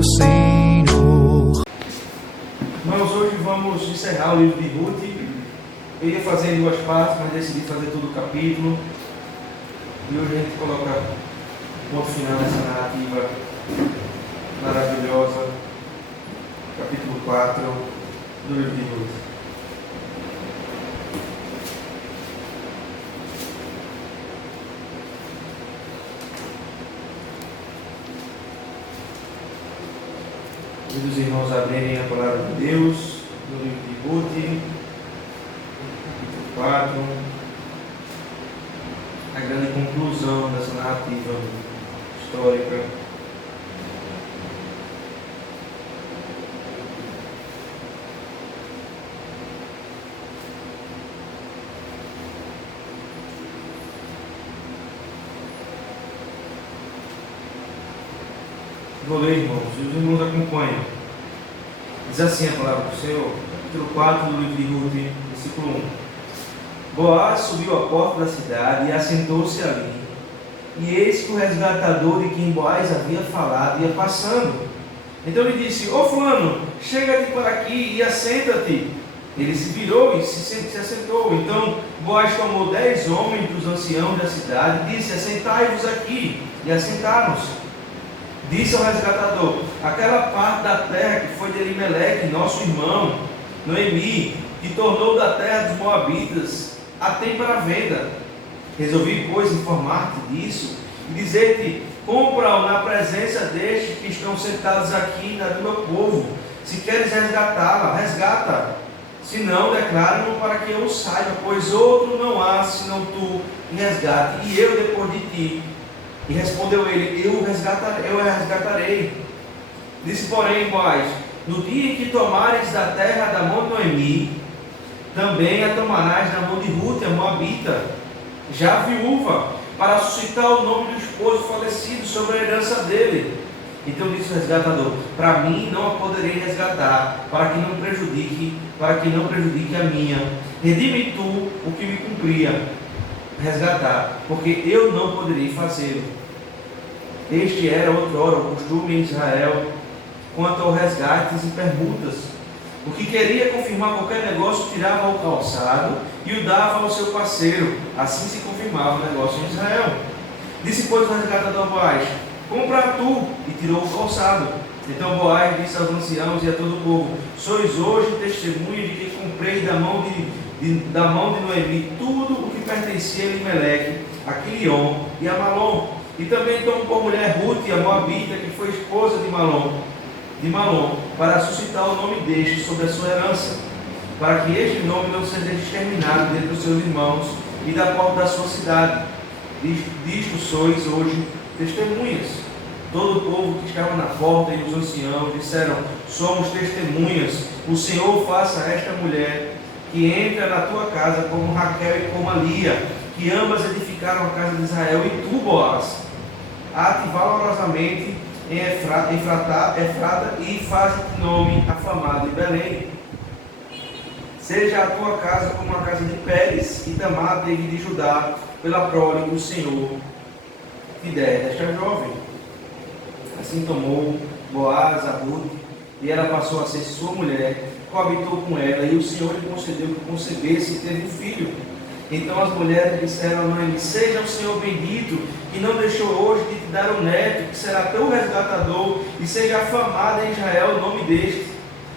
meu Senhor. Irmãos, hoje vamos encerrar o livro de Ruth. Eu ia fazer em duas partes, mas decidi fazer todo o capítulo. E hoje a gente coloca ponto final nessa narrativa maravilhosa, capítulo 4 do livro de Ruth. E os irmãos abrirem a palavra de Deus no livro de Ruth, capítulo 4, a grande conclusão dessa narrativa histórica. Vou ler, irmãos, e os irmãos acompanham. Diz assim a palavra do Senhor, capítulo 4 do livro de Ruth, versículo 1. Boaz subiu à porta da cidade e assentou-se ali. E eis que o resgatador de quem Boaz havia falado ia passando. Então ele disse: Ô fulano, chega-te para aqui e assenta-te. Ele se virou e se assentou. Então Boaz tomou 10 homens dos anciãos da cidade e disse: assentai-vos aqui. E assentaram-se. Disse ao resgatador: aquela parte da terra que foi de Elimeleque, nosso irmão, Noemi, que tornou da terra dos Moabitas, a tem para venda. Resolvi, pois, informar-te disso e dizer-te: compra-o na presença destes que estão sentados aqui do meu povo. Se queres resgatá-la, resgata. Se não, declara-no para que eu o saiba, pois outro não há senão tu, e resgate, e eu depois de ti. E respondeu ele: eu a resgatarei. Disse, porém, Boaz: no dia em que tomares da terra da mão de Noemi, também a tomarás da mão de Ruth, a Moabita, já viúva, para suscitar o nome do esposo falecido sobre a herança dele. Então disse o resgatador: para mim não a poderei resgatar, para que não prejudique a minha. Redime tu o que me cumpria resgatar, porque eu não poderei fazê-lo. Este era outrora o costume em Israel quanto ao resgates e permutas. O que queria confirmar qualquer negócio tirava o calçado e o dava ao seu parceiro. Assim se confirmava o negócio em Israel. Disse, pois, o resgatador a Boaz: compra tu, e tirou o calçado. Então Boaz disse aos anciãos e a todo o povo: sois hoje testemunha de que comprei da mão de Noemi tudo o que pertencia a Elimeleque, a Quilion e a Malom. E também tomou por mulher Ruth, a Moabita, que foi esposa de Malom, para suscitar o nome deste sobre a sua herança, para que este nome não seja exterminado dentre os seus irmãos e da porta da sua cidade. Disto sois hoje testemunhas. Todo o povo que estava na porta e os anciãos disseram: somos testemunhas. O Senhor faça a esta mulher que entra na tua casa como Raquel e como a Lia, que ambas edificaram a casa de Israel, e tu, Boaz, ate valorosamente em Efrata e faz-te nome afamado em Belém. Seja a tua casa como a casa de Pérez e Tamar, de Judá, pela prole que o Senhor te der desta jovem. Assim tomou Boaz a Ruth, e ela passou a ser sua mulher, coabitou com ela, e o Senhor lhe concedeu que concebesse e teve um filho. Então as mulheres disseram a Noemi: seja o Senhor bendito, que não deixou hoje de te dar um neto, que será teu resgatador, e seja afamado em Israel o nome deste.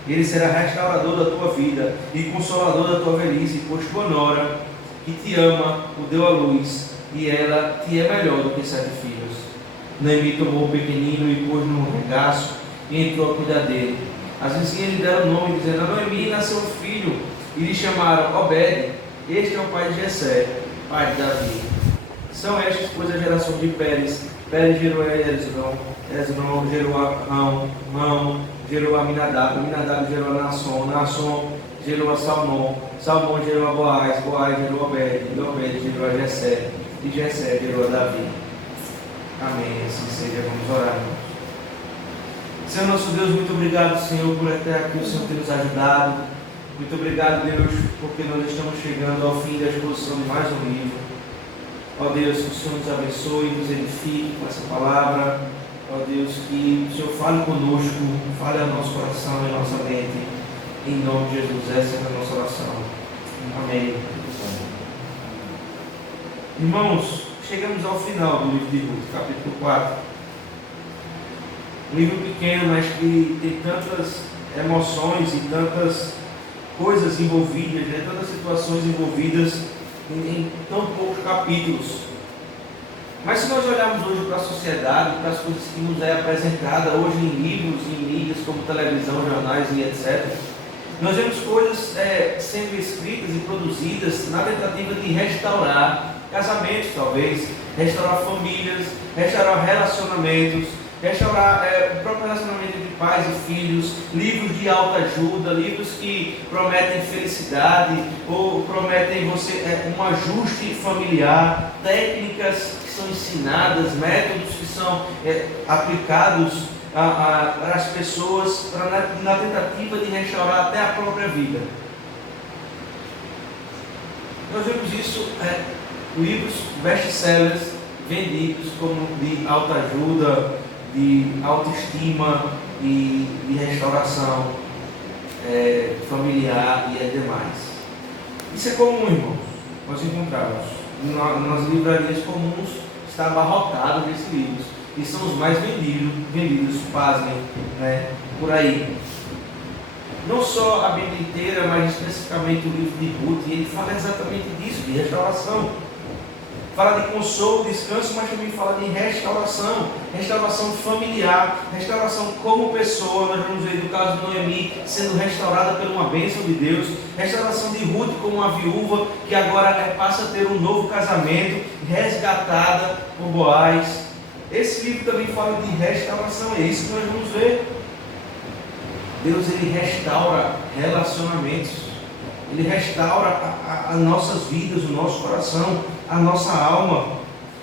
Ele será restaurador da tua vida e consolador da tua velhice, pois tua nora, que te ama, o deu à luz, e ela te é melhor do que 7 filhos. Noemi tomou o pequenino e pôs no regaço e entrou a cuidar dele. As vizinhas lhe deram o nome, dizendo: a Noemi nasceu um filho, e lhe chamaram Obed. Este é o pai de Jessé, pai de Davi. São estas, pois, a geração de Pérez. Pérez gerou Hezron, Hezron gerou Rão, Rão gerou Aminadab, Aminadab gerou a Naasson gerou a Salmão, Salmão gerou a Boaz, Boaz gerou a Obed, e Obed gerou a Jessé, e Jessé gerou a Davi. Amém. Assim seja. Vamos orar, irmãos. Senhor nosso Deus, muito obrigado, Senhor, por até aqui o Senhor ter nos ajudado. Muito obrigado, Deus, porque nós estamos chegando ao fim da exposição de mais um livro. Ó Deus, que o Senhor nos abençoe, nos edifique com essa palavra. Ó Deus, que o Senhor fale conosco, fale ao nosso coração e à nossa mente. Em nome de Jesus, essa é a nossa oração. Amém. Irmãos, chegamos ao final do livro de Ruth, capítulo 4. Um livro pequeno, mas que tem tantas emoções e tantas coisas envolvidas, né? Tantas situações envolvidas em tão poucos capítulos. Mas se nós olharmos hoje para a sociedade, para as coisas que nos é apresentada hoje em livros, em mídias como televisão, jornais e etc., nós vemos coisas sendo escritas e produzidas na tentativa de restaurar casamentos, talvez, restaurar famílias, restaurar relacionamentos, restaurar o próprio relacionamento entre pais e filhos, livros de autoajuda, livros que prometem felicidade ou prometem um ajuste familiar, técnicas que são ensinadas, métodos que são aplicados para as pessoas na tentativa de restaurar até a própria vida. Nós vemos isso livros best-sellers vendidos como de autoajuda, de autoestima e de restauração familiar e demais. Isso é comum, irmãos. Nós encontramos nas livrarias comuns, está abarrotado desses livros e são os mais vendidos, pasmem, por aí. Não só a Bíblia inteira, mas especificamente o livro de Ruth, ele fala exatamente disso, de restauração. Fala de consolo, descanso, mas também fala de restauração, restauração familiar, restauração como pessoa. Nós vamos ver no caso de Noemi sendo restaurada por uma bênção de Deus, restauração de Ruth como uma viúva que agora passa a ter um novo casamento, resgatada por Boaz. Esse livro também fala de restauração, é isso que nós vamos ver. Deus, ele restaura relacionamentos, ele restaura as nossas vidas, o nosso coração, a nossa alma.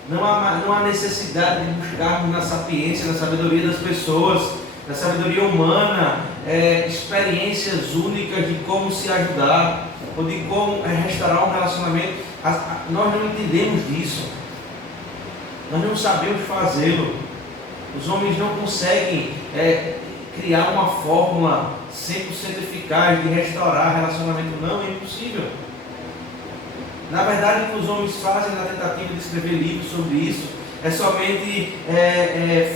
Não há necessidade de buscarmos na sapiência, na sabedoria das pessoas, na sabedoria humana, experiências únicas de como se ajudar, ou de como restaurar um relacionamento. Nós não entendemos disso, nós não sabemos fazê-lo. Os homens não conseguem criar uma fórmula 100% eficaz de restaurar relacionamento. Não, é impossível. Na verdade, o que os homens fazem na tentativa de escrever livros sobre isso é somente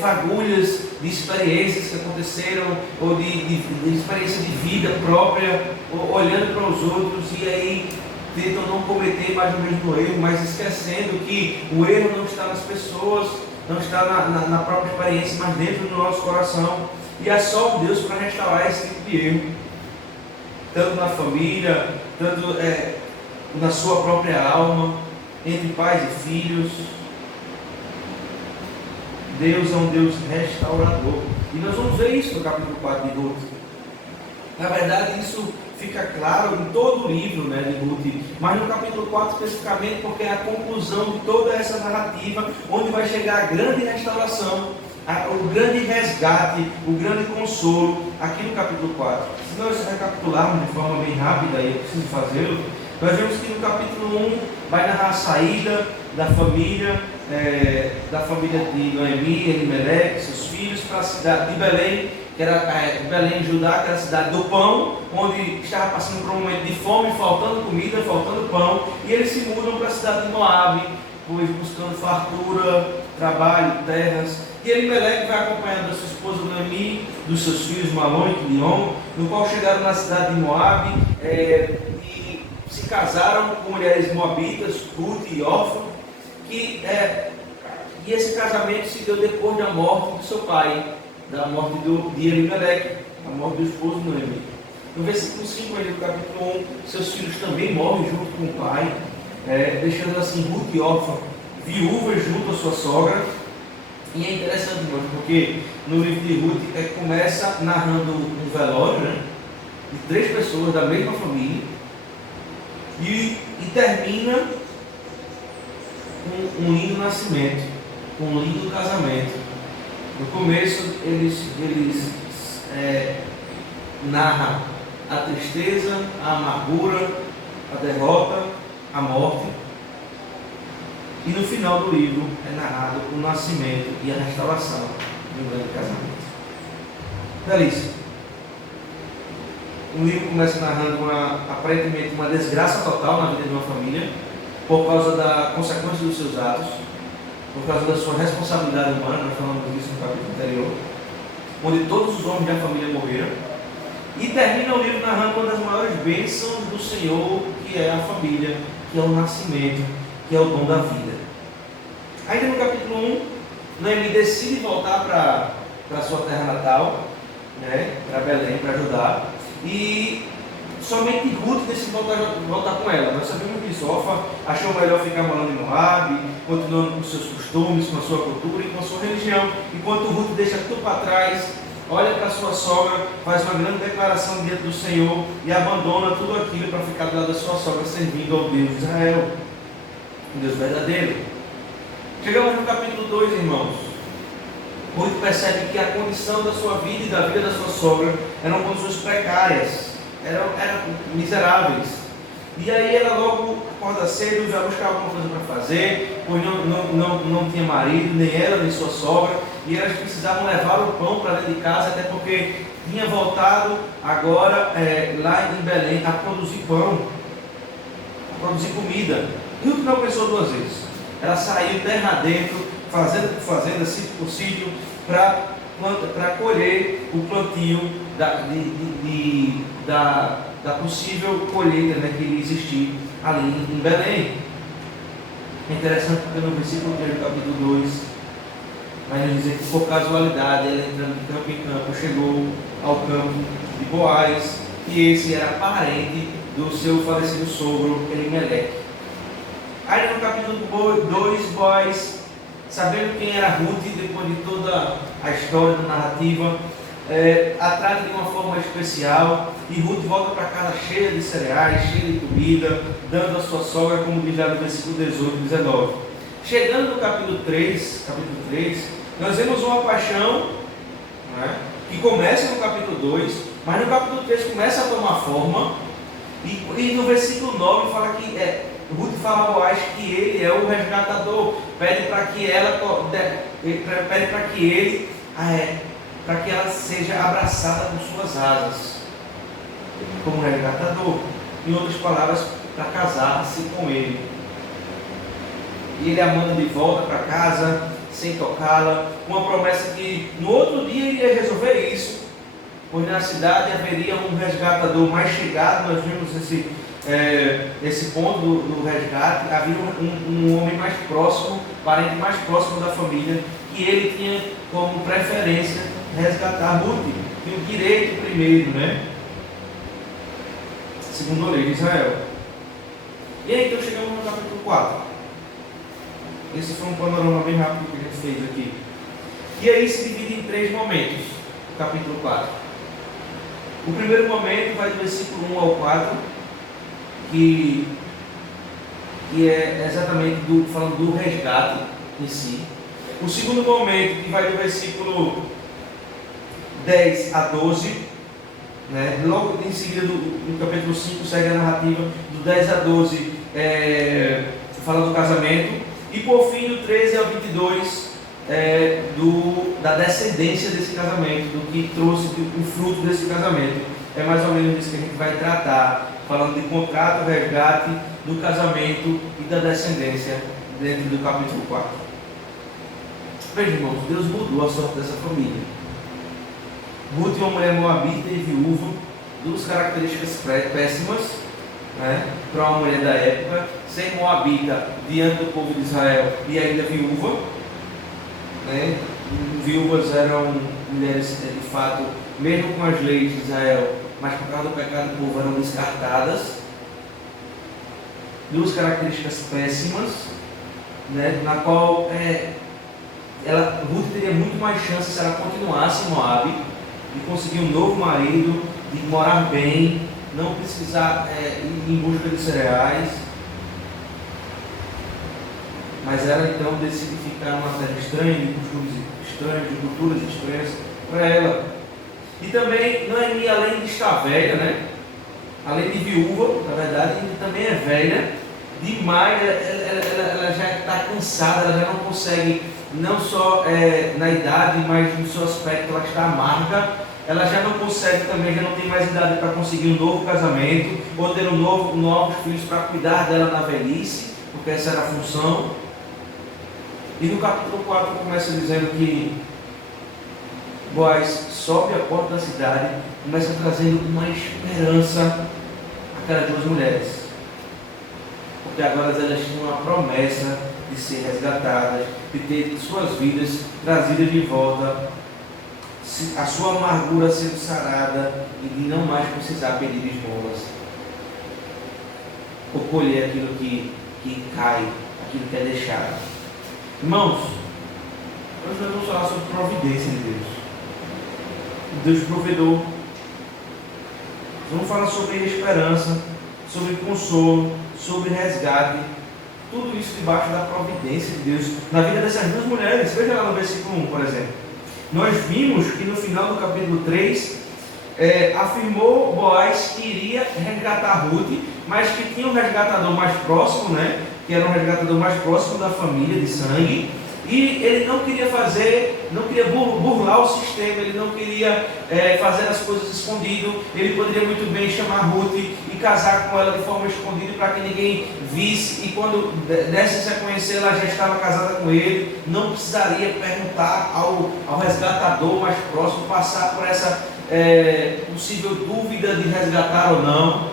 fagulhas de experiências que aconteceram, ou de experiência de vida própria, ou olhando para os outros e aí tentam não cometer mais o mesmo erro, mas esquecendo que o erro não está nas pessoas, não está na própria experiência, mas dentro do nosso coração. E é só Deus para restaurar esse tipo de erro, tanto na família, tanto na sua própria alma, entre pais e filhos. Deus é um Deus restaurador. E nós vamos ver isso no capítulo 4 de Ruth. Na verdade, isso fica claro em todo o livro de Ruth, mas no capítulo 4 especificamente, porque é a conclusão de toda essa narrativa, onde vai chegar a grande restauração, o grande resgate, o grande consolo, aqui no capítulo 4. Se nós recapitularmos de forma bem rápida, e eu preciso fazê-lo, nós vemos que no capítulo 1 vai narrar a saída da família de Noemi, Elimelec, seus filhos, para a cidade de Belém, que era Belém, Judá, que era a cidade do pão, onde estava passando por um momento de fome, faltando comida, faltando pão, e eles se mudam para a cidade de Moabe, pois buscando fartura, trabalho, terras. E Elimelec vai acompanhando a sua esposa Noemi, dos seus filhos Malom e Quilion, no qual chegaram na cidade de Moabe e se casaram com mulheres moabitas, Ruth e Orfa, e esse casamento se deu depois da morte de seu pai, da morte de Elimelec, a morte do esposo de Noemi. No versículo 5 do capítulo 1, seus filhos também morrem junto com o pai, deixando assim Ruth e Orfa viúvas junto à sua sogra. E é interessante, irmãos, porque no livro de Ruth começa narrando um velório de 3 pessoas da mesma família e termina com um lindo nascimento, com um lindo casamento. No começo eles narram a tristeza, a amargura, a derrota, a morte. E no final do livro é narrado o nascimento e a restauração de um grande casamento. Belíssimo. O livro começa narrando aparentemente uma desgraça total na vida de uma família, por causa da consequência dos seus atos, por causa da sua responsabilidade humana. Nós falamos disso no capítulo anterior, onde todos os homens da família morreram. E termina o livro narrando uma das maiores bênçãos do Senhor, que é a família, que é o nascimento, que é o dom da vida. Ainda no capítulo 1, Noemi decide voltar para a sua terra natal, né, para Belém, para Judá, e somente Ruth decide voltar com ela. Nós sabemos disso. Orfa achou melhor ficar morando em Moabe, continuando com seus costumes, com a sua cultura e com a sua religião, enquanto Ruth deixa tudo para trás, olha para sua sogra, faz uma grande declaração diante do Senhor e abandona tudo aquilo para ficar do lado da sua sogra, servindo ao Deus de Israel, o Deus verdadeiro. Chegamos no capítulo 2, irmãos. Ruth percebe que a condição da sua vida e da vida da sua sogra eram condições precárias, eram miseráveis. E aí ela logo acorda cedo, já busca alguma coisa para fazer, pois não tinha marido, nem ela, nem sua sogra, e elas precisavam levar o pão para dentro de casa, até porque tinha voltado agora lá em Belém a produzir pão, a produzir comida. Ruth não pensou duas vezes. Ela saiu terra dentro, fazenda por fazenda, sítio por sítio, para colher o plantio da possível colheita, né, que iria existir ali em Belém. É interessante porque no versículo 3 do capítulo 2 vai nos dizer que por casualidade ela entrando de campo em campo chegou ao campo de Boaz, e esse era parente do seu falecido sogro Elimeleque. Aí no capítulo 2, Boaz, sabendo quem era Ruth, depois de toda a história da narrativa, a trata de uma forma especial, e Ruth volta para casa cheia de cereais, cheia de comida, dando a sua sogra, como diz lá no versículo 18 e 19. Chegando no capítulo 3, nós vemos uma paixão, né, que começa no capítulo 2, mas no capítulo 3 começa a tomar forma, e no versículo 9 fala que Ruth fala a Boaz que ele é o resgatador, pede para que ela seja abraçada com suas asas, como resgatador. Em outras palavras, para casar-se com ele. E ele a manda de volta para casa, sem tocá-la, com a promessa que no outro dia ele ia resolver isso, pois na cidade haveria um resgatador mais chegado. Nós vimos esse ponto do resgate. Havia um homem mais próximo, parente mais próximo da família, que ele tinha como preferência resgatar Ruth, tinha o direito primeiro, né? Segundo a lei de Israel. E aí então chegamos no capítulo 4. Esse foi um panorama bem rápido que a gente fez aqui. E aí se divide em 3 momentos, o capítulo 4. O primeiro momento vai do versículo 1 ao 4, que é exatamente falando do resgate em si. O segundo momento, que vai do versículo 10 a 12, né? Logo em seguida no capítulo 5 segue a narrativa do 10 a 12, fala do casamento, e por fim do 13 ao 22 da descendência desse casamento, do que trouxe o fruto desse casamento. É mais ou menos isso que a gente vai tratar, falando de contrato, resgate, do casamento e da descendência dentro do capítulo 4. Veja, irmãos, Deus mudou a sorte dessa família. Ruth é uma mulher moabita e viúva, 2 características péssimas, né, para uma mulher da época: ser moabita diante do povo de Israel e ainda viúva, né? Viúvas eram mulheres de fato, mesmo com as leis de Israel, mas por causa do pecado do povo, eram descartadas. 2 características péssimas, né, na qual Ruth teria muito mais chance se ela continuasse em Moabe, de conseguir um novo marido, de morar bem, não precisar ir em busca de cereais. Mas ela então decide ficar numa terra estranha, de costumes estranhos, de culturas estranhas para ela. E também Noemi, além de estar velha, né, além de viúva, na verdade, também é velha demais. Ela já está cansada, ela já não consegue não só na idade, mas no seu aspecto, ela está amarga. Ela já não consegue também, já não tem mais idade para conseguir um novo casamento, ou ter novos filhos para cuidar dela na velhice, porque essa era a função. E no capítulo 4 começa dizendo que Boaz sobe a porta da cidade, começa trazendo uma esperança àquelas duas mulheres. Porque agora elas tinham uma promessa de ser resgatadas, de ter suas vidas trazidas de volta, a sua amargura sendo sarada e de não mais precisar pedir esmolas ou colher aquilo que cai, aquilo que é deixado. Irmãos, hoje nós vamos falar sobre providência de Deus. Deus provedor. Vamos falar sobre esperança, sobre consolo, sobre resgate. Tudo isso debaixo da providência de Deus na vida dessas duas mulheres. Veja lá no versículo 1, por exemplo. Nós vimos que no final do capítulo 3 afirmou Boaz que iria resgatar Ruth, mas que tinha um resgatador mais próximo, né? Que era um resgatador mais próximo da família de sangue, e ele não queria burlar o sistema, ele não queria fazer as coisas escondido. Ele poderia muito bem chamar Ruth e casar com ela de forma escondida para que ninguém visse, e quando desse a conhecer, ela já estava casada com ele, não precisaria perguntar ao resgatador mais próximo, passar por essa possível dúvida de resgatar ou não.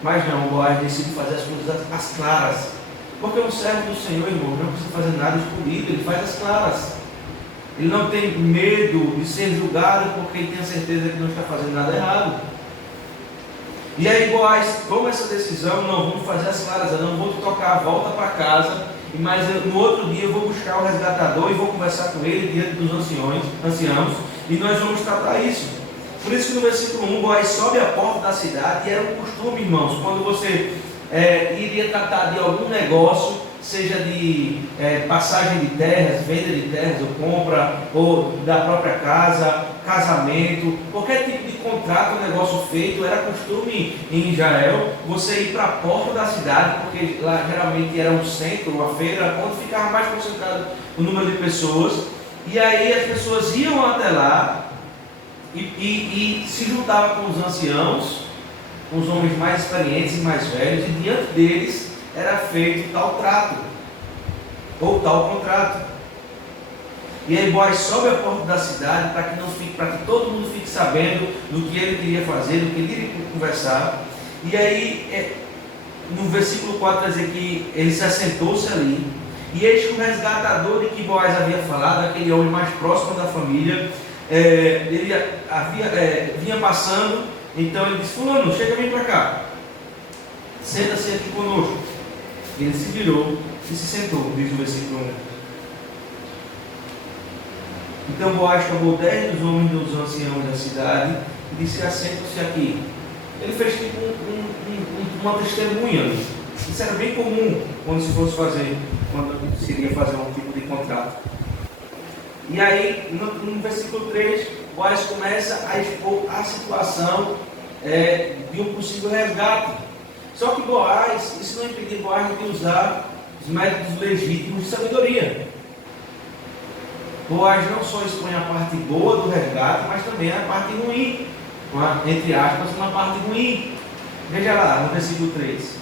Mas não, Boaz decide fazer as coisas às claras. Porque um servo do Senhor, irmão, não precisa fazer nada escondido, ele faz as claras. Ele não tem medo de ser julgado porque ele tem a certeza que não está fazendo nada errado. E aí Boaz toma essa decisão: não, vamos fazer as claras, eu não vou te tocar, volta para casa, mas no outro dia eu vou buscar o resgatador e vou conversar com ele diante dos anciãos, e nós vamos tratar isso. Por isso que no versículo 1, Boaz sobe a porta da cidade, e era um costume, irmãos, quando você iria tratar de algum negócio, seja de passagem de terras, venda de terras, ou compra, ou da própria casa, casamento, qualquer tipo de contrato, negócio feito, era costume em Israel você ir para a porta da cidade, porque lá geralmente era um centro, uma feira, onde ficava mais concentrado o número de pessoas, e aí as pessoas iam até lá e se juntavam com os anciãos, com os homens mais experientes e mais velhos, e diante deles era feito tal trato, ou tal contrato. E aí Boaz sobe a porta da cidade para que todo mundo fique sabendo do que ele queria fazer, do que ele iria conversar. E aí, no versículo 4 vai dizer que ele se assentou-se ali, e eis que o resgatador de que Boaz havia falado, aquele homem mais próximo da família, ele vinha passando. Então ele disse: fulano, chega, vem para cá, senta-se aqui conosco. Ele se virou e se sentou, diz o versículo 1. Então Boaz chamou 10 dos homens dos anciãos da cidade e disse: assenta-se aqui. Ele fez tipo uma testemunha. Isso era bem comum quando se iria fazer um tipo de contrato. E aí, no versículo 3, Boaz começa a expor a situação de um possível resgate. Só que Boaz, isso não impediu Boaz de usar os métodos legítimos de sabedoria. Boaz não só expõe a parte boa do resgate, mas também a parte ruim, entre aspas, uma parte ruim. Veja lá no versículo 3.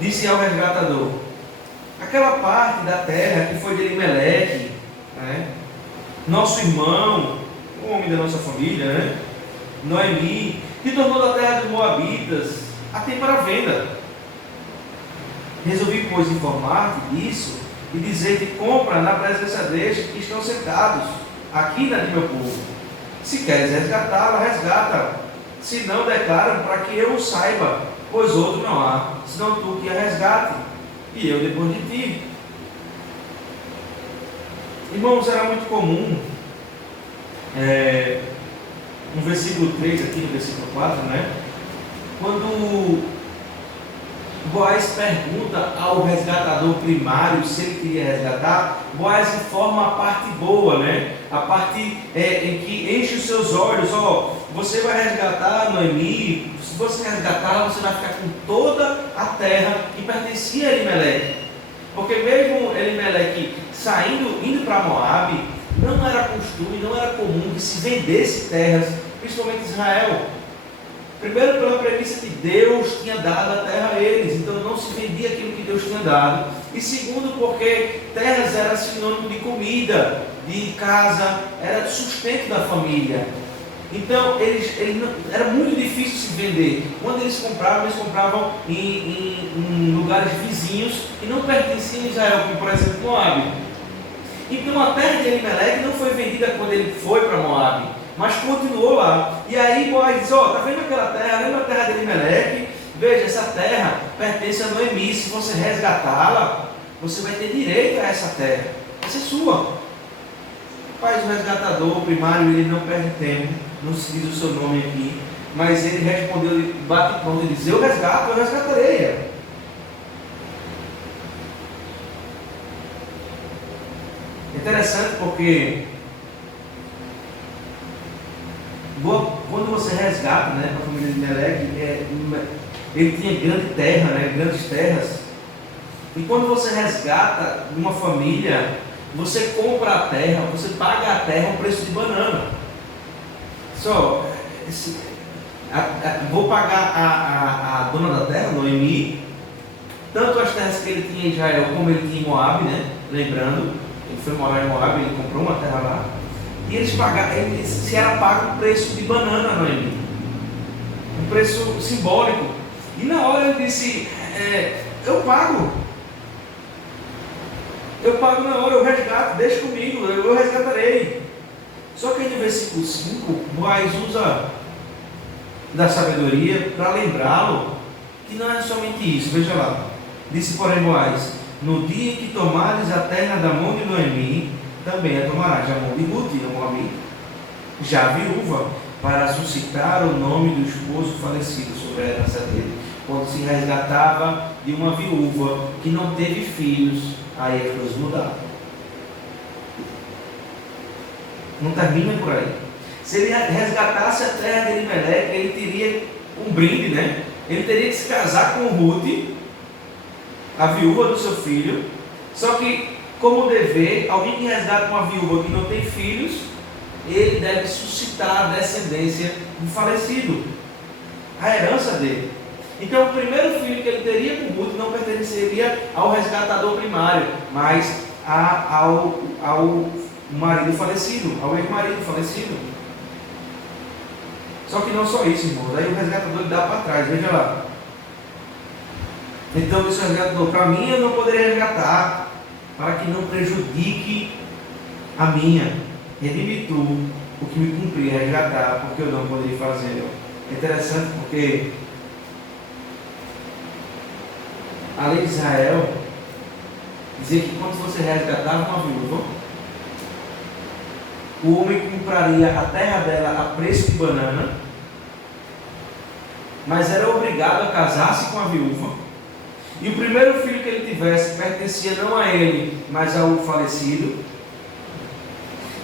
Disse ao resgatador: aquela parte da terra que foi de Elimeleque, né, nosso irmão, o homem da nossa família, né, Noemi, que tornou da terra dos Moabitas a tem para venda. Resolvi, pois, informar-te disso e dizer-te: compra na presença destes que estão sentados aqui na de meu povo. Se queres resgatá-la, resgata. Se não, declara para que eu o saiba, pois outro não há, senão tu que a resgate, e eu depois de ti. Irmãos, era muito comum, no versículo 3 aqui, no versículo 4, né? Quando Boaz pergunta ao resgatador primário se ele queria resgatar, Boaz informa a parte boa, né? A parte em que enche os seus olhos: ó, você vai resgatar Noemi, se você resgatá-la, você vai ficar com toda a terra que pertencia a Elimeleque. Porque mesmo Elimeleque indo para Moabe, não era costume, não era comum que se vendesse terras, principalmente Israel. Primeiro, pela premissa que Deus tinha dado a terra a eles, então não se vendia aquilo que Deus tinha dado. E segundo, porque terras eram sinônimo de comida, de casa, era de sustento da família. Então, era muito difícil se vender. Quando eles compravam em lugares vizinhos que não pertenciam a Israel, como por exemplo Moabe. Então, a terra de Elimeleque não foi vendida quando ele foi para Moabe, mas continuou lá. E aí Boaz diz: está vendo aquela terra? Lembra a terra de Elimeleque? Veja, essa terra pertence a Noemi. Se você resgatá-la, você vai ter direito a essa terra. Vai ser sua. Faz o resgatador primário, ele não perde tempo, não se diz o seu nome aqui, mas ele respondeu, ele bate pronto e diz: eu resgatarei. Interessante porque quando você resgata, né, para a família de Meleque, ele tinha grande terra, né, grandes terras, e quando você resgata uma família, você compra a terra, você paga a terra um preço de banana. Vou pagar a dona da terra, Noemi, tanto as terras que ele tinha em Israel como ele tinha em Moabe, né? Lembrando, ele foi morar em Moabe, ele comprou uma terra lá. E eles pagaram, se era pago um preço de banana a Noemi, um preço simbólico. E na hora ele disse: eu pago na hora, eu resgato, deixa comigo, eu resgatarei. Só que aí no versículo 5, Boaz usa da sabedoria para lembrá-lo que não é somente isso. Veja lá, disse porém Boaz: no dia que tomares a terra da mão de Noemi, também a tomarás a mão de Ruth, a Moabita, já viúva, para suscitar o nome do esposo falecido sobre a herança dele, quando se resgatava de uma viúva que não teve filhos. Aí as coisas mudaram. Não termina por aí. Se ele resgatasse a terra de Elimeleque, ele teria um brinde, né? Ele teria que se casar com Ruth, a viúva do seu filho. Só que, como dever, alguém que resgata uma viúva que não tem filhos, ele deve suscitar a descendência do falecido, a herança dele. Então, o primeiro filho que ele teria com Ruth não pertenceria ao resgatador primário, mas ao marido falecido, ao ex-marido falecido. Só que não só isso, irmãos. Aí o resgatador dá para trás, veja lá. Então, disse o resgatador: para mim eu não poderia resgatar, para que não prejudique a minha. Redime tu o que me cumpria resgatar, porque eu não poderia fazer. É interessante porque a lei de Israel dizia que quando você resgatava uma viúva, o homem compraria a terra dela a preço de banana, mas era obrigado a casar-se com a viúva, e o primeiro filho que ele tivesse pertencia não a ele, mas ao falecido,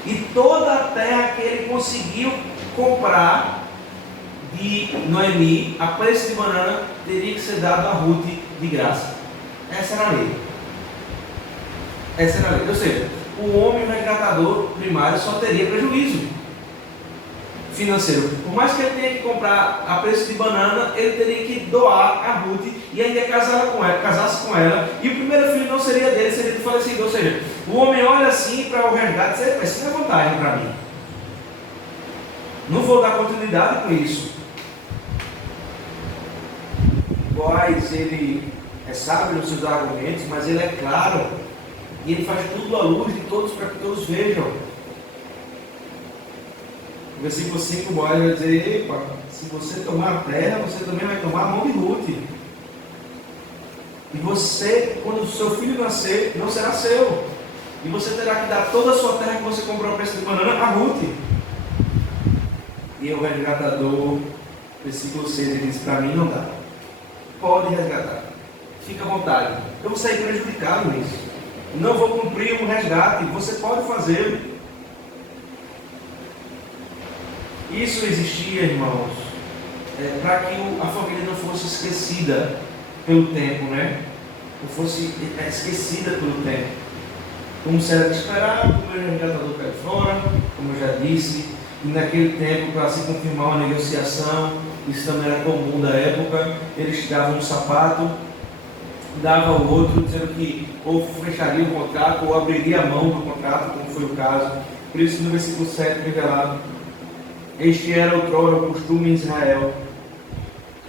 e toda a terra que ele conseguiu comprar de Noemi a preço de banana teria que ser dado a Ruth de graça. Essa era a lei. Ou seja, o homem resgatador primário só teria prejuízo financeiro. Por mais que ele tenha que comprar a preço de banana, ele teria que doar a Ruth e ainda casasse com ela, e o primeiro filho não seria dele, seria do falecido. Ou seja, o homem olha assim para o resgate e diz: isso não é vantagem para mim, não vou dar continuidade com isso. Boaz, ele é sábio nos seus argumentos, mas ele é claro, e ele faz tudo à luz de todos, para que todos vejam. No versículo 5, Boaz vai dizer: epa, se você tomar a terra, você também vai tomar a mão de Ruth. E você, quando o seu filho nascer, não será seu. E você terá que dar toda a sua terra que você comprou a preço de banana a Ruth. E o resgatador, versículo 6, ele diz: para mim não dá. Pode resgatar, fica à vontade. Eu vou sair prejudicado nisso. Não vou cumprir um resgate. Você pode fazê-lo. Isso existia, irmãos, para que a família não fosse esquecida pelo tempo, né? Não fosse esquecida pelo tempo. Como se era de esperar, o primeiro resgatador caiu fora, como eu já disse, e naquele tempo, para se confirmar uma negociação, isso também era comum da época, eles davam um sapato, dava ao outro, dizendo que ou fecharia o contrato ou abriria a mão do contrato, como foi o caso. Por isso, no versículo 7, revelado, este era outrora o costume em Israel,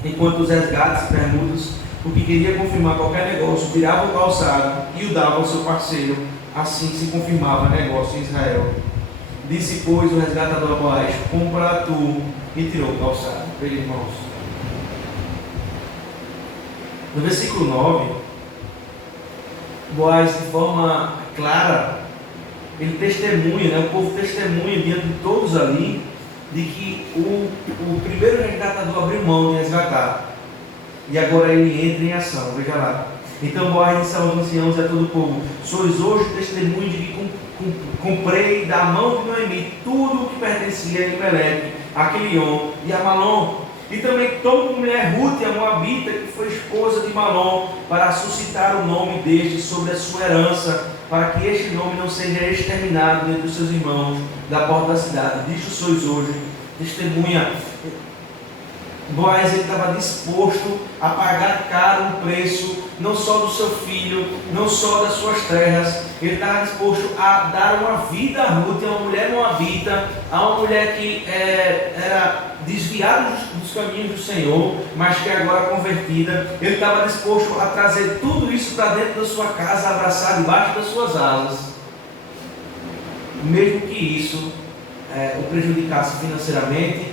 enquanto os resgates e permutas, o que queria confirmar qualquer negócio, virava o calçado e o dava ao seu parceiro, assim se confirmava negócio em Israel. Disse, pois, o resgatador a Boaz: compra tu, e tirou o calçado. Veja, irmãos, no versículo 9, Boaz, de forma clara, ele testemunha, né? O povo testemunha diante de todos ali, de que o primeiro resgatador abriu mão de resgatar, e agora ele entra em ação. Veja lá. Então Boaz disse aos anciãos e a todo o povo: sois hoje testemunho de que comprei da mão de Noemi tudo o que pertencia a Elimeleque, a Quilion e a Malom, e também tomo como mulher Ruth, a Moabita, que foi esposa de Malom, para suscitar o nome deste sobre a sua herança, para que este nome não seja exterminado dentre os seus irmãos da porta da cidade. Disto sois hoje testemunha. Boaz, ele estava disposto a pagar caro um preço, não só do seu filho, não só das suas terras. Ele estava disposto a dar uma vida a Ruth, a uma mulher moabita, a uma mulher que era desviada dos caminhos do Senhor, mas que agora convertida. Ele estava disposto a trazer tudo isso para dentro da sua casa, abraçar debaixo das suas asas, mesmo que isso o prejudicasse financeiramente,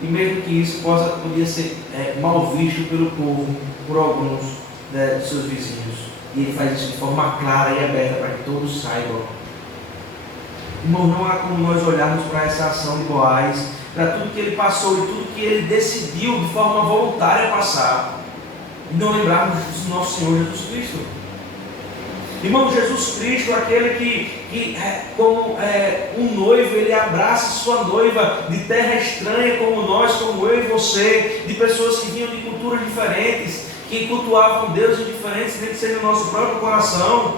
e mesmo que isso podia ser mal visto pelo povo, por alguns dos seus vizinhos. E ele faz isso de forma clara e aberta para que todos saibam. Irmão, não há como nós olharmos para essa ação de Boaz, para tudo que ele passou e tudo que ele decidiu de forma voluntária passar, e não lembrarmos do nosso Senhor Jesus Cristo. Irmão, Jesus Cristo, aquele que como um noivo, ele abraça sua noiva de terra estranha, como nós, como eu e você, de pessoas que vinham de culturas diferentes, que cultuavam deuses diferentes, nem que seja no nosso próprio coração.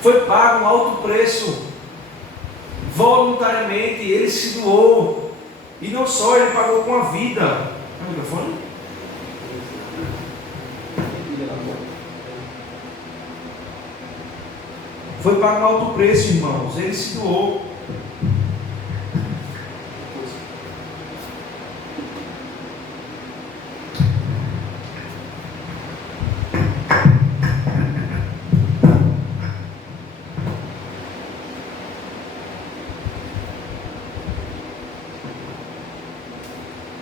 Foi pago um alto preço, voluntariamente, ele se doou, e não só, ele pagou com a vida. É o microfone? Foi pago um alto preço, irmãos. Ele se doou.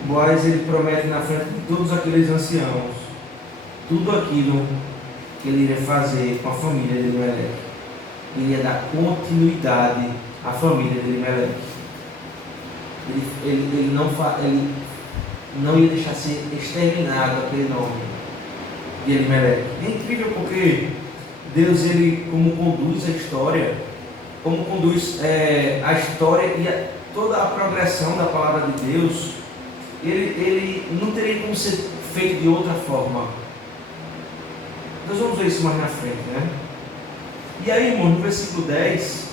Boaz, ele promete na frente de todos aqueles anciãos tudo aquilo que ele iria fazer com a família de Elimeleque. Ele ia dar continuidade à família de Elimeleque. Ele não ia deixar ser exterminado aquele nome de Elimeleque. É incrível porque Deus, ele, como conduz a história, como conduz a história e toda a progressão da palavra de Deus, ele não teria como ser feito de outra forma. Nós vamos ver isso mais na frente, né? E aí, irmão, no versículo 10,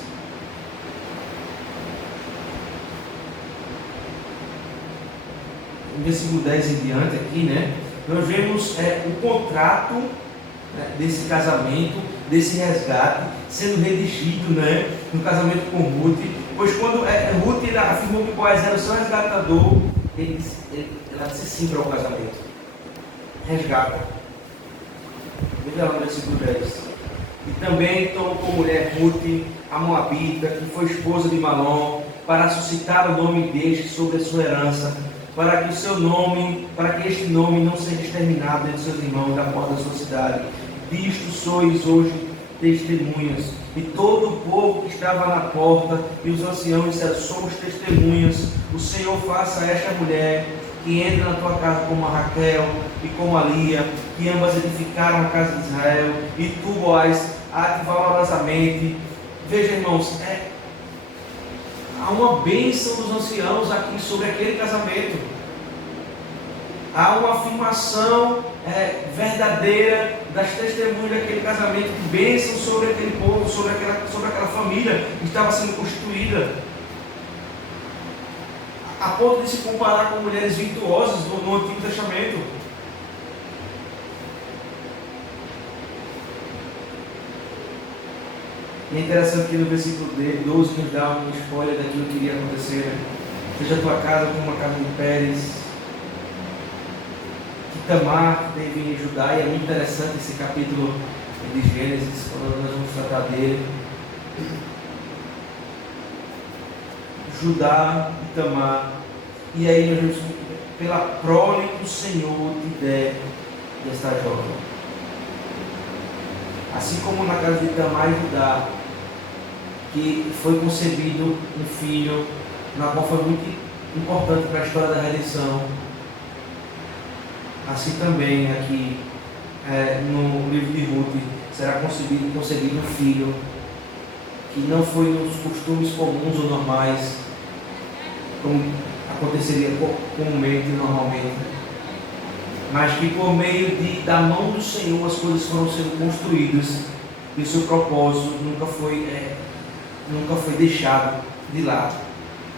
no versículo 10 em diante aqui, né? Nós vemos o contrato, né, desse casamento, desse resgate, sendo redigido, né, no casamento com Ruth. Pois quando Ruth afirmou que Boaz era o seu resgatador, ela disse sim para o casamento. Resgata. Veja lá no versículo 10. E também tomou como mulher Ruth, a Moabita, que foi esposa de Malom, para suscitar o nome deste sobre a sua herança, para que este nome não seja exterminado entre seus irmãos da porta da sua cidade. Disto sois hoje testemunhas. E todo o povo que estava na porta e os anciãos disseram: somos testemunhas. O Senhor faça a esta mulher que entra na tua casa como a Raquel e como a Lia, que ambas edificaram a casa de Israel, e tu, Boaz, ate valorosamente. Veja, irmãos, há uma bênção dos anciãos aqui sobre aquele casamento. há uma afirmação verdadeira das testemunhas daquele casamento, de bênção sobre aquele povo, sobre aquela família que estava sendo constituída, a ponto de se comparar com mulheres virtuosas no Antigo Testamento. E é interessante que no versículo 12 nos dá um spoiler daquilo que iria acontecer. Seja a tua casa como uma casa de Pérez, que Tamar teve em Judá. E é muito interessante esse capítulo de Gênesis, quando nós vamos tratar dele. Judá e Tamar. E aí nós vemos pela prole que o Senhor te der desta jovem. Assim como na casa de Tamar e Judá, que foi concebido um filho, na qual foi muito importante para a história da redenção. Assim também aqui no livro de Ruth será concebido um filho que não foi nos costumes comuns ou normais, como aconteceria comumente, normalmente, mas que por meio da mão do Senhor as coisas foram sendo construídas e o seu propósito nunca foi deixado de lado.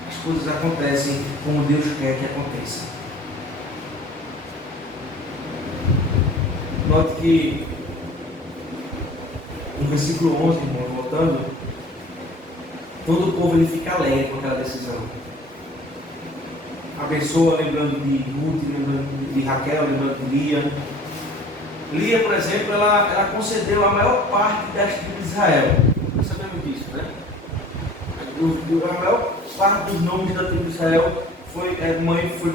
As coisas acontecem como Deus quer que aconteça. Note que no versículo 11, irmão, voltando, todo o povo ele fica alegre com aquela decisão. Abençoa, lembrando de Ruth, lembrando de Raquel, lembrando de Lia. Lia, por exemplo, ela concedeu a maior parte das tribos de Israel. Nós sabemos disso, né? A maior parte dos nomes da tribo de Israel foi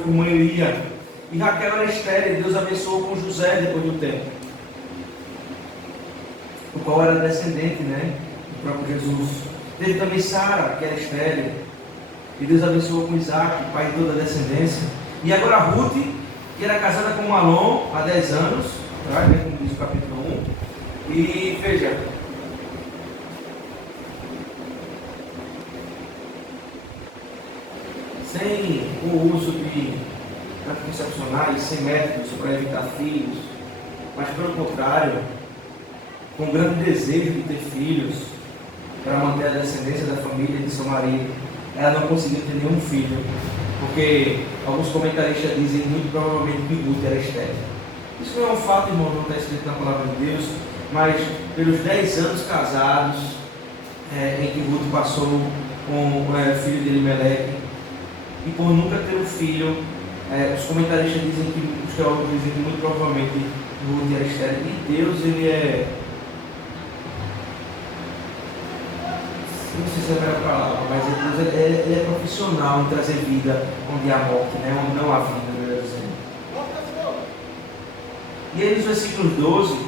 com mãe Lia. E Raquel era estéril, e Deus abençoou com José depois do tempo, o qual era descendente, né, do próprio Jesus. Teve também Sara, que era estéril, e Deus abençoou com Isaac, pai de toda a descendência. E agora Ruth, que era casada com Malom há 10 anos, atrás, né, como diz o capítulo 1. E veja, sem o uso de anticoncepcionais, sem métodos para evitar filhos, mas pelo contrário, com grande desejo de ter filhos, para manter a descendência da família de seu marido, ela não conseguiu ter nenhum filho, porque alguns comentaristas dizem muito provavelmente que Ruth era estéril. Isso não é um fato, irmão, não está escrito na palavra de Deus, mas pelos 10 anos casados, em que Ruth passou com o filho de Elimelec, e por nunca ter um filho, os comentaristas dizem os teólogos dizem que muito provavelmente Ruth era estéril. E Deus, ele não sei se é a melhor palavra, mas Deus ele é profissional em trazer vida onde há morte, né? Onde não há vida, melhor dizendo. E aí nos versículos 12,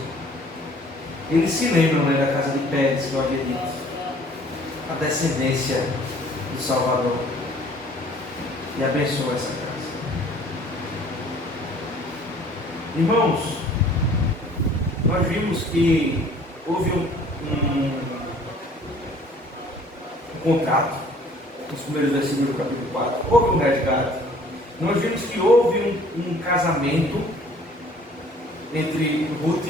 eles se lembram, né, da casa de Pérez, que eu havia dito, a descendência do Salvador, e abençoa essa casa. Irmãos, nós vimos que houve um contrato, nos primeiros versículos do capítulo 4, houve um resgate. Nós vimos que houve um casamento entre Ruth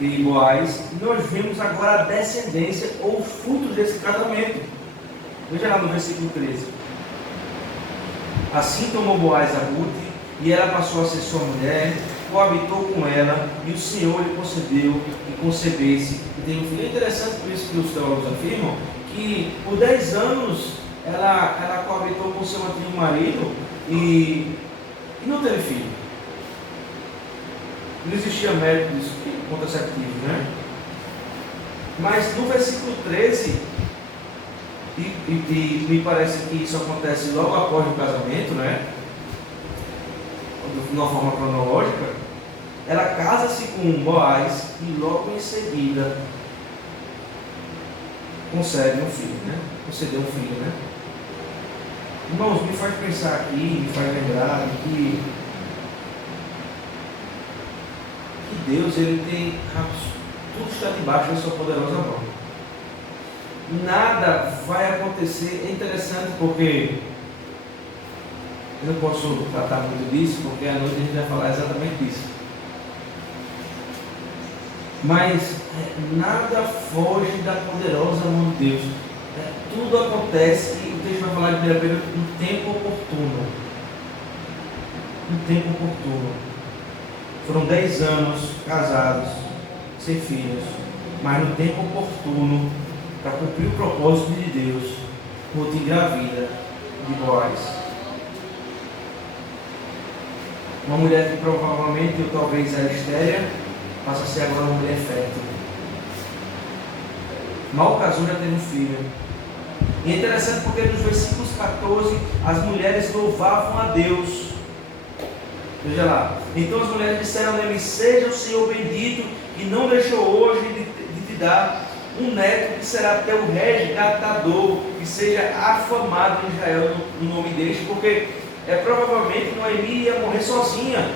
e Boaz. Nós vimos agora a descendência ou frutos desse casamento. Veja lá no versículo 13. Assim tomou Boaz a Ruth, e ela passou a ser sua mulher, coabitou com ela, e o Senhor lhe concedeu que concebesse e teve um filho. É interessante por isso que os teólogos afirmam que por 10 anos ela coabitou com seu antigo marido e não teve filho. Não existia métodos contraceptivos, né? Mas no versículo 13, e me parece que isso acontece logo após o casamento, né? De uma forma cronológica, ela casa-se com Boaz e logo em seguida concede um filho, né? Concedeu um filho, né? Irmãos, me faz pensar aqui, me faz lembrar que Deus, ele tem tudo está debaixo da sua poderosa mão. Nada vai acontecer. É interessante porque Eu não posso tratar muito disso, porque à noite a gente vai falar exatamente disso. Mas nada foge da poderosa mão de Deus. Tudo acontece, e o texto vai falar de 1 Pedro, no tempo oportuno. No tempo oportuno. Foram 10 anos casados, sem filhos, mas no tempo oportuno, para cumprir o propósito de Deus, Ruth engravida de Boaz. Uma mulher que provavelmente, ou talvez era estéril, passa a ser agora uma mulher fértil. Mal casou, já teve um filho. E é interessante porque nos versículos 14, as mulheres louvavam a Deus. Veja lá. Então as mulheres disseram a Noemi: seja o Senhor bendito, que não deixou hoje de te dar um neto que será teu resgatador, que seja afamado em Israel no nome deste, porque provavelmente Noemi ia morrer sozinha,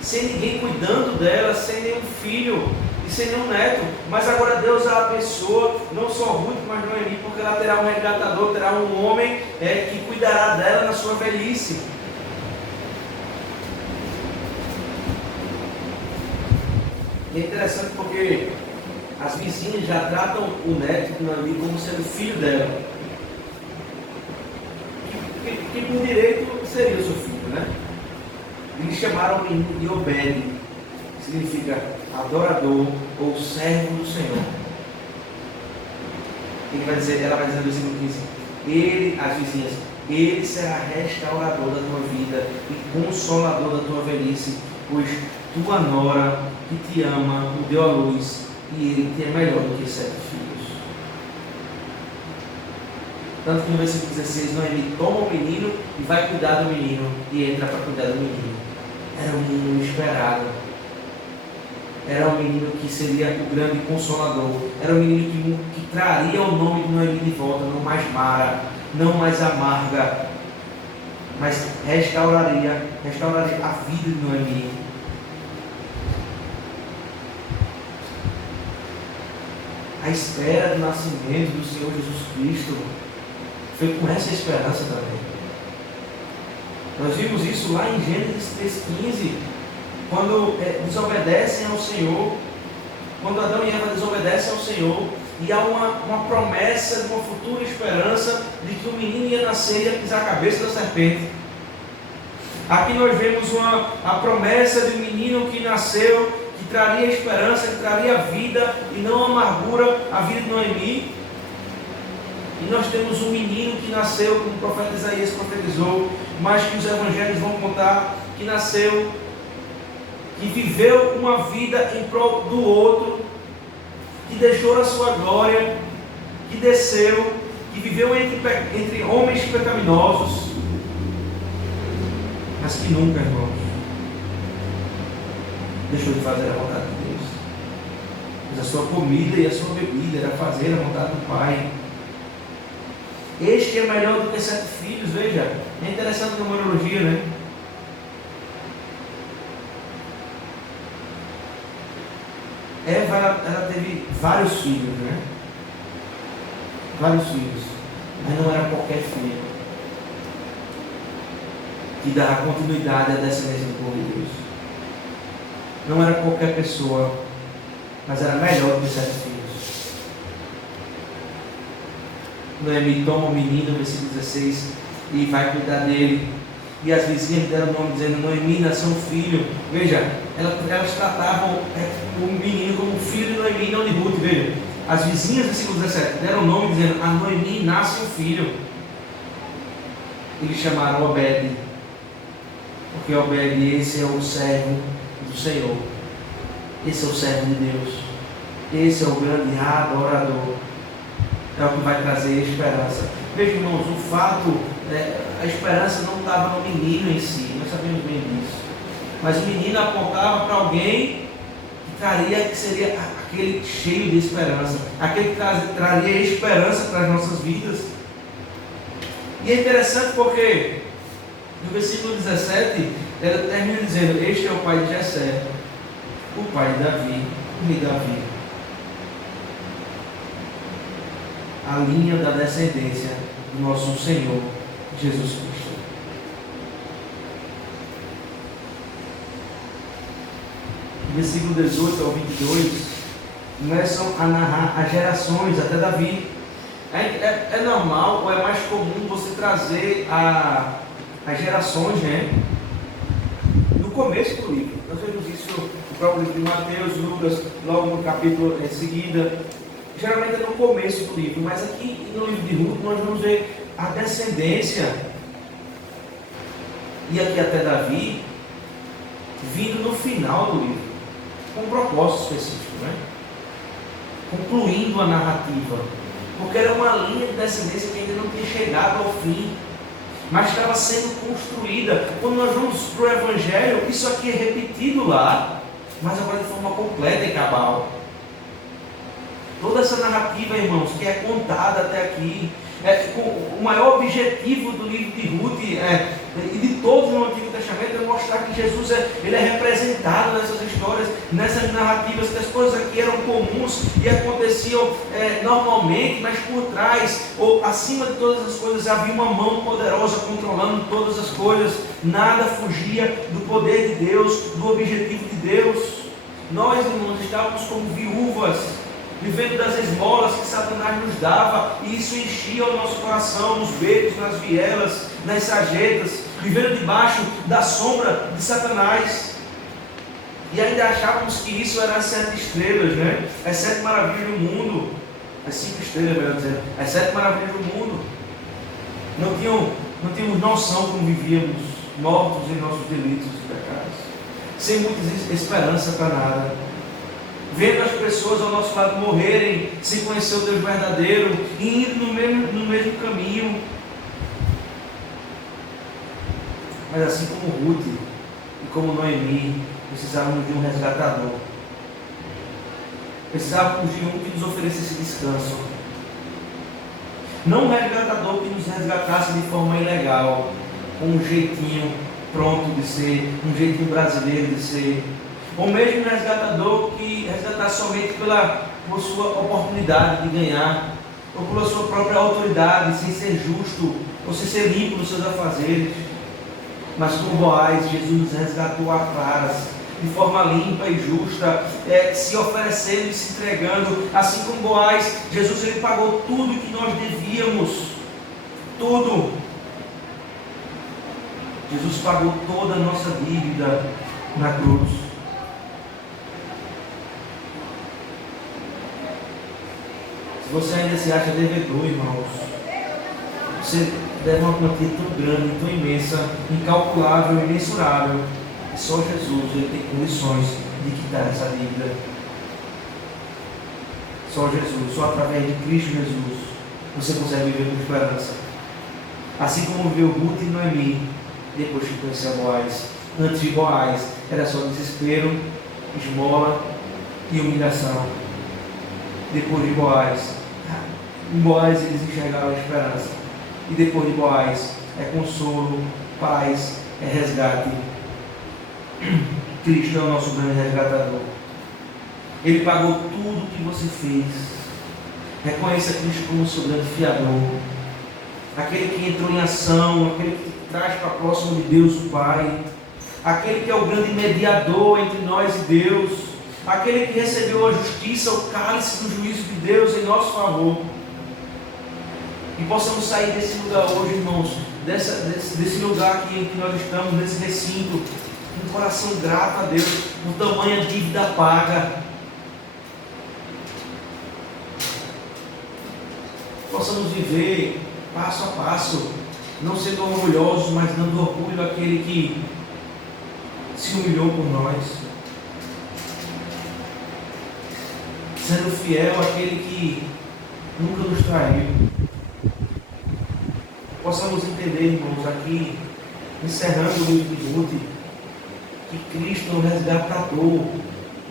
sem ninguém cuidando dela, sem nenhum filho e sem nenhum neto. Mas agora Deus a abençoa, não só Ruth, mas Noemi, porque ela terá um resgatador, terá um homem que cuidará dela na sua velhice. E é interessante porque as vizinhas já tratam o neto de Noemi como sendo filho dela, que por direito seria o seu filho, né? Eles chamaram o menino de Obed, que significa adorador ou servo do Senhor. Ela vai dizer no versículo 15: as vizinhas, ele será restaurador da tua vida e consolador da tua velhice, pois tua nora que te ama o deu à luz, e ele te é melhor do que 7 filhos. Tanto que no versículo 16, Noemi toma o menino e vai cuidar do menino, e entra para cuidar do menino. Era um menino esperado. Era um menino que seria o grande consolador. Era um menino que traria o nome de Noemi de volta, não mais Mara, não mais amarga, mas restauraria a vida de Noemi. A espera do nascimento do Senhor Jesus Cristo foi com essa esperança também. Nós vimos isso lá em Gênesis 3,15, quando desobedecem ao Senhor, quando Adão e Eva desobedecem ao Senhor, e há uma promessa de uma futura esperança de que o menino ia nascer e ia pisar a cabeça da serpente. Aqui nós vemos a promessa de um menino que nasceu, que traria esperança, que traria vida e não amargura a vida de Noemi. E nós temos um menino que nasceu, como o profeta Isaías profetizou, mas que os evangelhos vão contar, que nasceu, que viveu uma vida em prol do outro, que deixou a sua glória, que desceu, que viveu entre homens pecaminosos, mas que nunca, irmãos, deixou de fazer a vontade de Deus. Mas a sua comida e a sua bebida era fazer a vontade do Pai. Este é melhor do que 7 filhos, veja. É interessante a numerologia, né? Eva, ela teve vários filhos, né? Vários filhos. Mas não era qualquer filho que dá continuidade à descendência do povo de Deus. Não era qualquer pessoa, mas era melhor do que 7 filhos. Noemi toma o menino, versículo 16, e vai cuidar dele. E as vizinhas deram o nome dizendo: Noemi nasceu um filho. Veja, elas tratavam o menino como filho de Noemi, não de Ruth. Veja, as vizinhas, versículo 17, deram o nome dizendo: a Noemi nasce um filho. Eles chamaram Obed, porque Obed, esse é o servo do Senhor, esse é o servo de Deus, esse é o grande adorador, é o que vai trazer esperança. Veja, irmãos, o fato, a esperança não estava no menino em si, nós sabemos bem disso, mas o menino apontava para alguém que seria aquele cheio de esperança, aquele que traria esperança para as nossas vidas. E é interessante porque no versículo 17, ela termina dizendo: este é o pai de Jessé, o pai de Davi, o rei Davi. A linha da descendência do nosso Senhor Jesus Cristo. versículo 18 ao 22, começam a narrar as gerações até Davi. É normal ou é mais comum você trazer as gerações, né, no começo do livro. Nós vemos isso no próprio livro de Mateus, Lucas, logo no capítulo em seguida. Geralmente é no começo do livro, mas aqui no livro de Ruth nós vamos ver a descendência, e aqui até Davi, vindo no final do livro, com um propósito específico, né? Concluindo a narrativa, porque era uma linha de descendência que ainda não tinha chegado ao fim, mas estava sendo construída. Quando nós vamos para o Evangelho, isso aqui é repetido lá, mas agora de forma completa e cabal. Toda essa narrativa, irmãos, que é contada até aqui, o maior objetivo do livro de Ruth e de todos no Antigo Testamento é mostrar que Jesus ele é representado nessas histórias, nessas narrativas, que as coisas aqui eram comuns e aconteciam normalmente, mas por trás, ou acima de todas as coisas, havia uma mão poderosa controlando todas as coisas. Nada fugia do poder de Deus, do objetivo de Deus. Nós, irmãos, estávamos como viúvas, vivendo das esmolas que Satanás nos dava, e isso enchia o nosso coração, nos becos, nas vielas, nas sarjetas, vivendo debaixo da sombra de Satanás, e ainda achávamos que isso era as 7 estrelas, né? As 7 maravilhas do mundo, as 5 estrelas, melhor dizendo, as 7 maravilhas do mundo. Não tínhamos noção como vivíamos, mortos em nossos delitos e pecados, sem muita esperança para nada, vendo as pessoas ao nosso lado morrerem sem conhecer o Deus verdadeiro e indo no mesmo caminho. Mas assim como Ruth e como Noemi, precisávamos de um resgatador. Precisávamos de um que nos oferecesse descanso. Não um resgatador que nos resgatasse de forma ilegal, com um jeitinho pronto de ser, um jeitinho brasileiro de ser, ou mesmo um resgatador que resgatasse somente por sua oportunidade de ganhar, ou pela sua própria autoridade, sem ser justo, ou sem ser limpo nos seus afazeres. Mas com Boaz, Jesus nos resgatou a claras, de forma limpa e justa, se oferecendo e se entregando. Assim como Boaz, Jesus ele pagou tudo que nós devíamos, tudo. Jesus pagou toda a nossa dívida na cruz. Se você ainda se acha devedor, irmãos, você deve uma quantia tão grande, tão imensa, incalculável, imensurável. Só Jesus ele tem condições de quitar essa dívida. Só Jesus, só através de Cristo Jesus, você consegue viver com esperança. Assim como viveu Ruth e Noemi, depois que conheceu Boaz. Antes de Boaz, era só desespero, esmola e humilhação. Depois de Boaz, eles enxergaram a esperança. E depois de Boaz, é consolo, paz, é resgate. Cristo é o nosso grande resgatador. Ele pagou tudo o que você fez. Reconheça Cristo como seu grande fiador, aquele que entrou em ação, aquele que traz para próximo de Deus o Pai, aquele que é o grande mediador entre nós e Deus, aquele que recebeu a justiça, o cálice do juízo de Deus em nosso favor. E possamos sair desse lugar hoje, irmãos, desse lugar aqui em que nós estamos, desse recinto, com um coração grato a Deus por tamanha dívida paga. Possamos viver passo a passo, não sendo orgulhosos, mas dando orgulho àquele que se humilhou por nós, sendo fiel àquele que nunca nos traiu. Possamos entender, irmãos, aqui, encerrando o livro de Ruth, que Cristo é o resgatador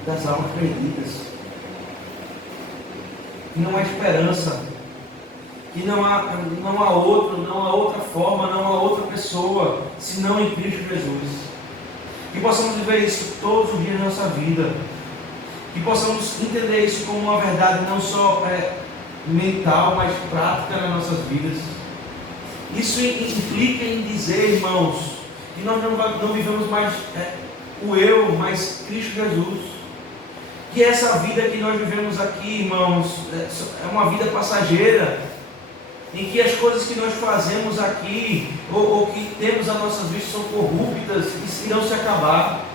das almas perdidas, que não há esperança, que não há outra forma, não há outra pessoa, senão em Cristo Jesus. Que possamos viver isso todos os dias da nossa vida, que possamos entender isso como uma verdade não só mental, mas prática nas nossas vidas. Isso implica em dizer, irmãos, que nós não vivemos mais o eu, mas Cristo Jesus. Que essa vida que nós vivemos aqui, irmãos, é uma vida passageira, em que as coisas que nós fazemos aqui, ou que temos às nossas vistas, são corruptas e irão se acabar.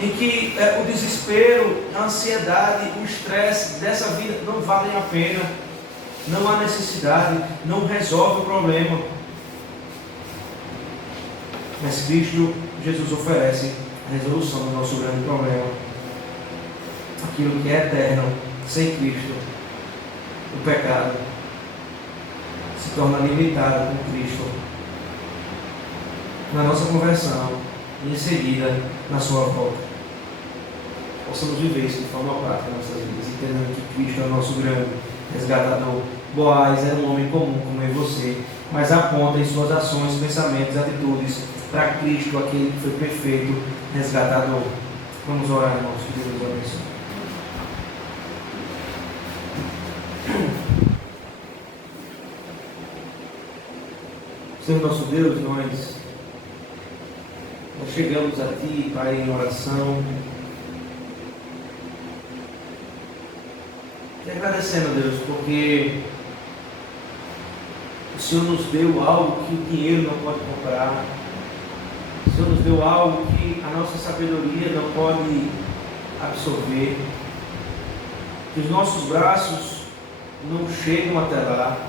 Em que o desespero, a ansiedade, o estresse dessa vida não valem a pena, não há necessidade, não resolve o problema. Mas Cristo Jesus oferece a resolução do nosso grande problema. Aquilo que é eterno, sem Cristo, o pecado se torna limitado com Cristo na nossa conversão e em seguida na sua volta. Possamos viver isso de forma prática em nossas vidas, entendendo que Cristo é o nosso grande resgatador. Boaz era um homem comum como eu e você, mas aponta em suas ações, pensamentos, atitudes para Cristo, aquele que foi perfeito resgatador. Vamos orar, irmãos, que Deus nos abençoe. Senhor nosso Deus, nós chegamos a Ti, Pai, em oração, te agradecendo, Deus, porque o Senhor nos deu algo que o dinheiro não pode comprar, o Senhor nos deu algo que a nossa sabedoria não pode absorver, que os nossos braços não chegam até lá.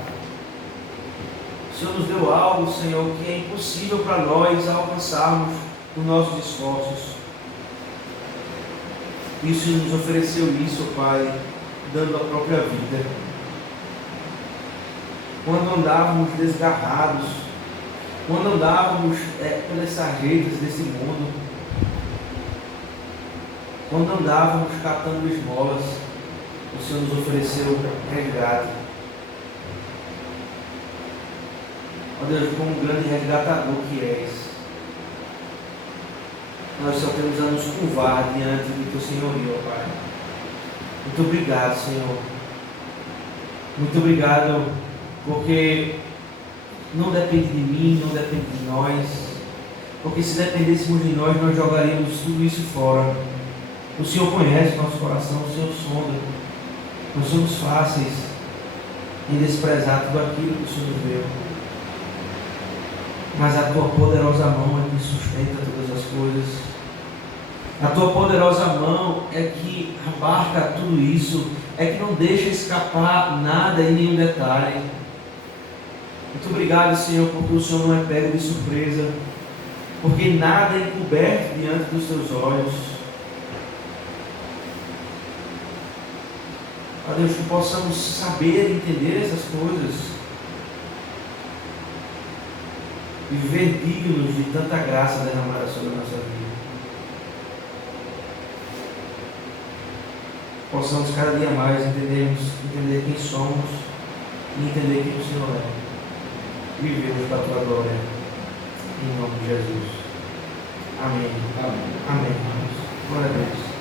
O Senhor nos deu algo, Senhor, que é impossível para nós alcançarmos nos nossos esforços. E o Senhor nos ofereceu isso, Pai, dando a própria vida. Quando andávamos desgarrados, quando andávamos pelas sarjetas desse mundo, quando andávamos catando esmolas, o Senhor nos ofereceu resgate. Ó Deus, como um grande resgatador que és, nós só temos a nos curvar diante do Teu senhorio, ó Pai. Muito obrigado, Senhor. Muito obrigado, porque não depende de mim, não depende de nós, porque se dependêssemos de nós, nós jogaríamos tudo isso fora. O Senhor conhece nosso coração, o Senhor sonda. Nós somos fáceis em desprezar tudo aquilo que o Senhor nos deu. Mas a Tua poderosa mão é que sustenta todas as coisas. A Tua poderosa mão é que abarca tudo isso, é que não deixa escapar nada e nenhum detalhe. Muito obrigado, Senhor, porque o Senhor não é pego de surpresa, porque nada é encoberto diante dos Teus olhos. Ó Deus, que possamos saber e entender essas coisas, e viver dignos de tanta graça derramada sobre a nossa vida. Possamos cada dia mais entender quem somos e entender quem o Senhor é. Vivemos para a Tua glória. Em nome de Jesus. Amém. Amém. Amém. Glória a Deus.